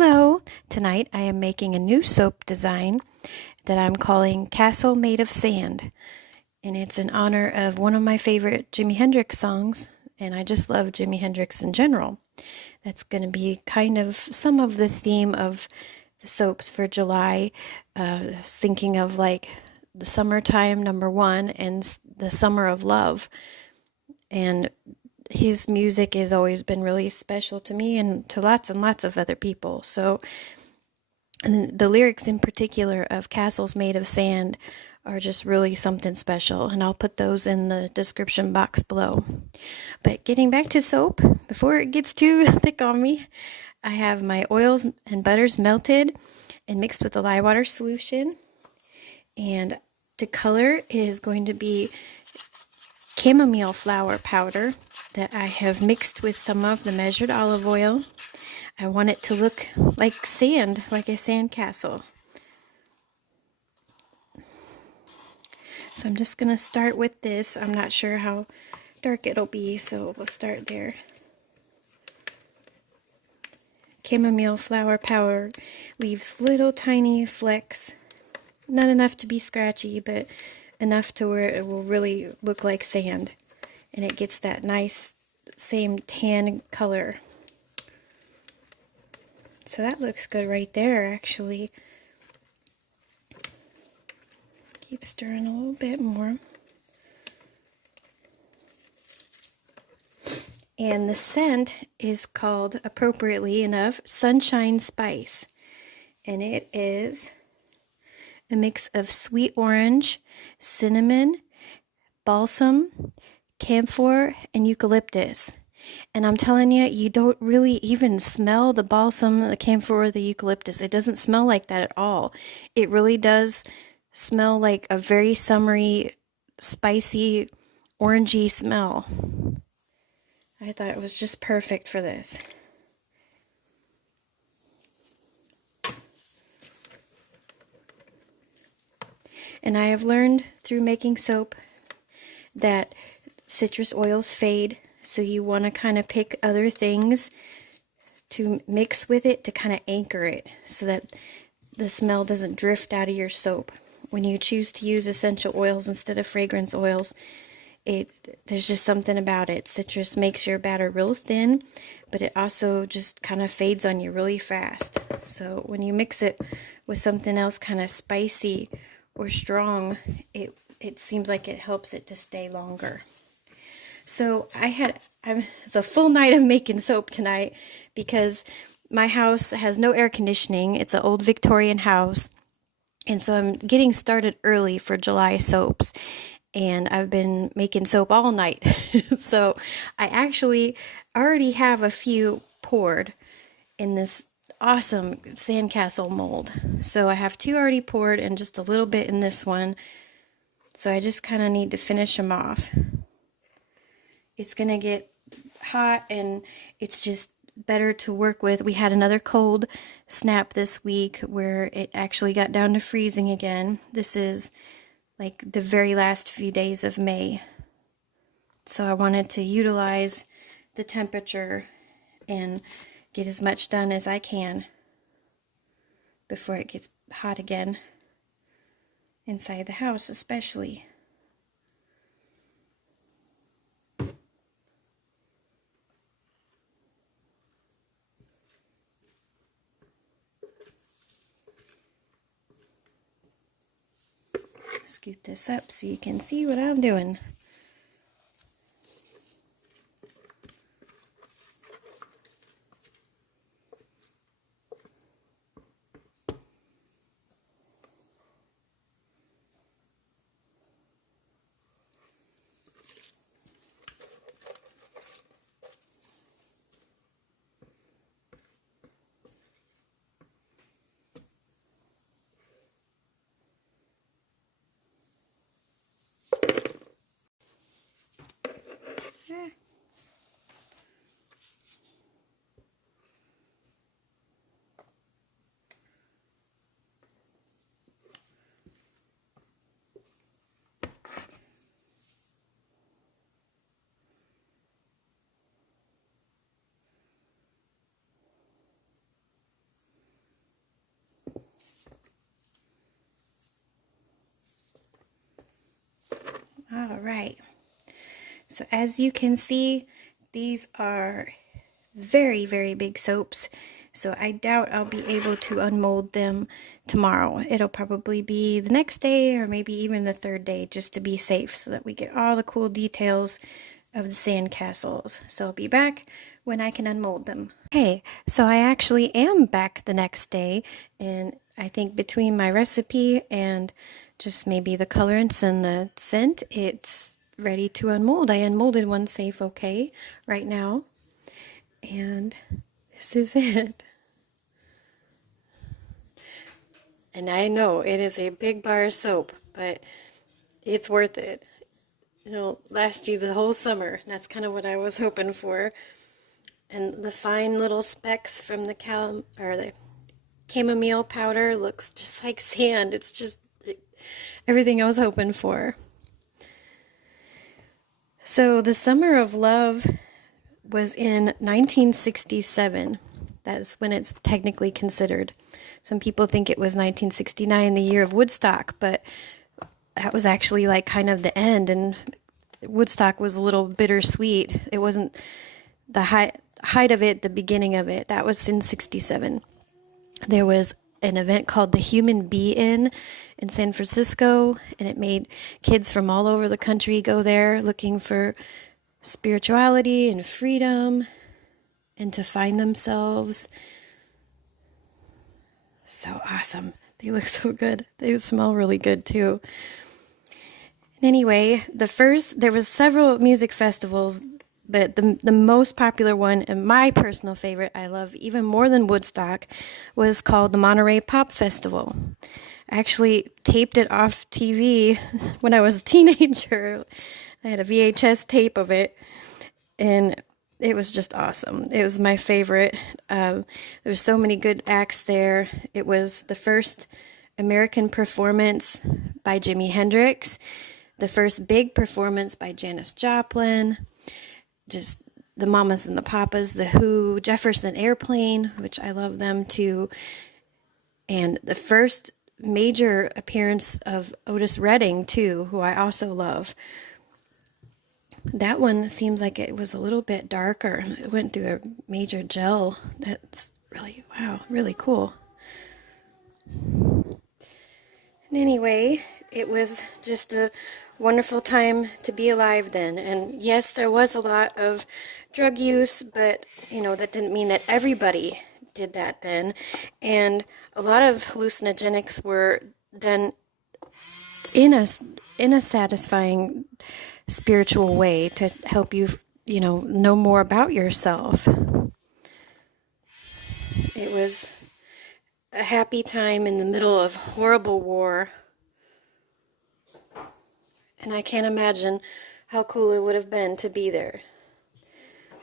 Hello! Tonight I am making a new soap design that I'm calling Castle Made of Sand. And it's in honor of one of my favorite Jimi Hendrix songs, and I just love Jimi Hendrix in general. That's going to be kind of some of the theme of the soaps for July. I was thinking of like the summertime #1 and the summer of love. And his music has always been really special to me and to lots and lots of other people. So, and the lyrics in particular of Castles Made of Sand are just really something special, and I'll put those in the description box below. But getting back to soap, before it gets too thick on me, I have my oils and butters melted and mixed with the lye water solution. And to color, it is going to be chamomile flower powder that I have mixed with some of the measured olive oil. I want it to look like sand, like a sandcastle. So I'm just going to start with this. I'm not sure how dark it'll be, so we'll start there. Chamomile flower powder leaves little tiny flecks. Not enough to be scratchy, but enough to where it will really look like sand. And it gets that nice same tan color. So that looks good right there, actually. Keep stirring a little bit more. And the scent is called, appropriately enough, Sunshine Spice. And it is a mix of sweet orange, cinnamon, balsam, camphor, and eucalyptus. And I'm telling you, you don't really even smell the balsam, the camphor, or the eucalyptus. It doesn't smell like that at all. It really does smell like a very summery, spicy, orangey smell. I thought it was just perfect for this. And I have learned through making soap that citrus oils fade, so you want to kind of pick other things to mix with it to kind of anchor it so that the smell doesn't drift out of your soap. When you choose to use essential oils instead of fragrance oils, there's just something about it. Citrus makes your batter real thin, but it also just kind of fades on you really fast. So when you mix it with something else kind of spicy or strong, it seems like it helps it to stay longer. So it's a full night of making soap tonight because my house has no air conditioning. It's an old Victorian house. And so I'm getting started early for July soaps. And I've been making soap all night. So I actually already have a few poured in this awesome Sandcastle mold. So I have 2 already poured and just a little bit in this one. So I just kind of need to finish them off. It's going to get hot and it's just better to work with. We had another cold snap this week where it actually got down to freezing again. This is like the very last few days of May. So I wanted to utilize the temperature and get as much done as I can before it gets hot again, inside the house especially. Scoot this up so you can see what I'm doing. All right. So as you can see, these are very, very big soaps. So I doubt I'll be able to unmold them tomorrow. It'll probably be the next day or maybe even the third day, just to be safe, so that we get all the cool details of the sandcastles. So I'll be back when I can unmold them. Hey, so I actually am back the next day, and I think between my recipe and just maybe the colorants and the scent, it's ready to unmold. I unmolded one safe okay right now, and this is it. And I know it is a big bar of soap, but it's worth it. It'll last you the whole summer. That's kind of what I was hoping for. And the fine little specks from the chamomile powder looks just like sand. It's just everything I was hoping for. So the Summer of Love was in 1967. That's when it's technically considered. Some people think it was 1969, the year of Woodstock, but that was actually like kind of the end, and Woodstock was a little bittersweet. It wasn't the height of it, the beginning of it. That was in 67. There was an event called the Human Be-In in San Francisco, and it made kids from all over the country go there looking for spirituality and freedom and to find themselves. So awesome. They look so good. They smell really good too. Anyway, there was several music festivals, but the most popular one, and my personal favorite, I love even more than Woodstock, was called the Monterey Pop Festival. I actually taped it off TV when I was a teenager. I had a VHS tape of it, and it was just awesome. It was my favorite. There were so many good acts there. It was the first American performance by Jimi Hendrix, the first big performance by Janis Joplin, just the Mamas and the Papas, The Who, Jefferson Airplane, which I love them too, and the first major appearance of Otis Redding too, who I also love. That one seems like it was a little bit darker. It went through a major gel. That's really, wow, really cool. And anyway, it was just a wonderful time to be alive then. And yes, there was a lot of drug use, but that didn't mean that everybody did that then. And a lot of hallucinogenics were done in a satisfying spiritual way to help you, know more about yourself. It was a happy time in the middle of horrible war. And I can't imagine how cool it would have been to be there.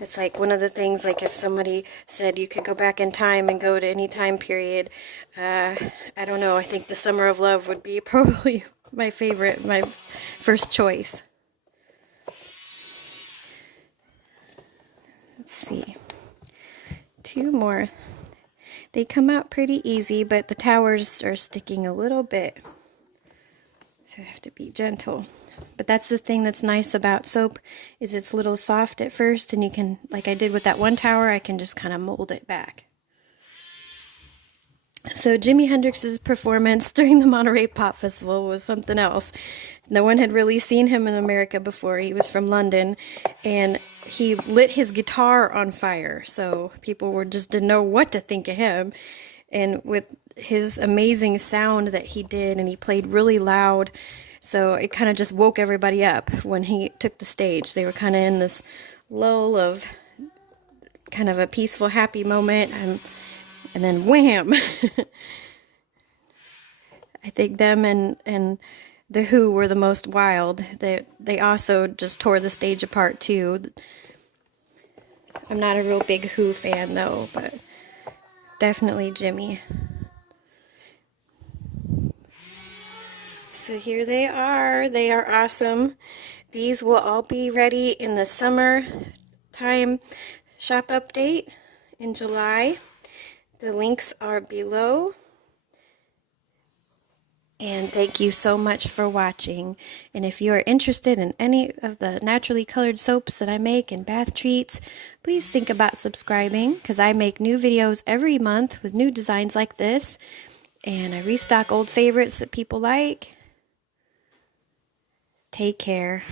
It's like one of the things, like if somebody said you could go back in time and go to any time period, I don't know, I think the Summer of Love would be probably my favorite, my first choice. Let's see. Two more. They come out pretty easy, but the towers are sticking a little bit. So I have to be gentle. But that's the thing that's nice about soap, is it's a little soft at first, and you can, like I did with that one tower, I can just kind of mold it back. So Jimi Hendrix's performance during the Monterey Pop Festival was something else. No one had really seen him in America before. He was from London, and he lit his guitar on fire, so people didn't know what to think of him. And with his amazing sound that he did, and he played really loud, so it kind of just woke everybody up when he took the stage. They were kind of in this lull of kind of a peaceful, happy moment, and then wham! I think them and The Who were the most wild. They also just tore the stage apart too. I'm not a real big Who fan though, but definitely Jimi. So here they are. They are awesome. These will all be ready in the summer time shop update in July. The links are below. And thank you so much for watching. And if you are interested in any of the naturally colored soaps that I make and bath treats, please think about subscribing, because I make new videos every month with new designs like this. And I restock old favorites that people like. Take care.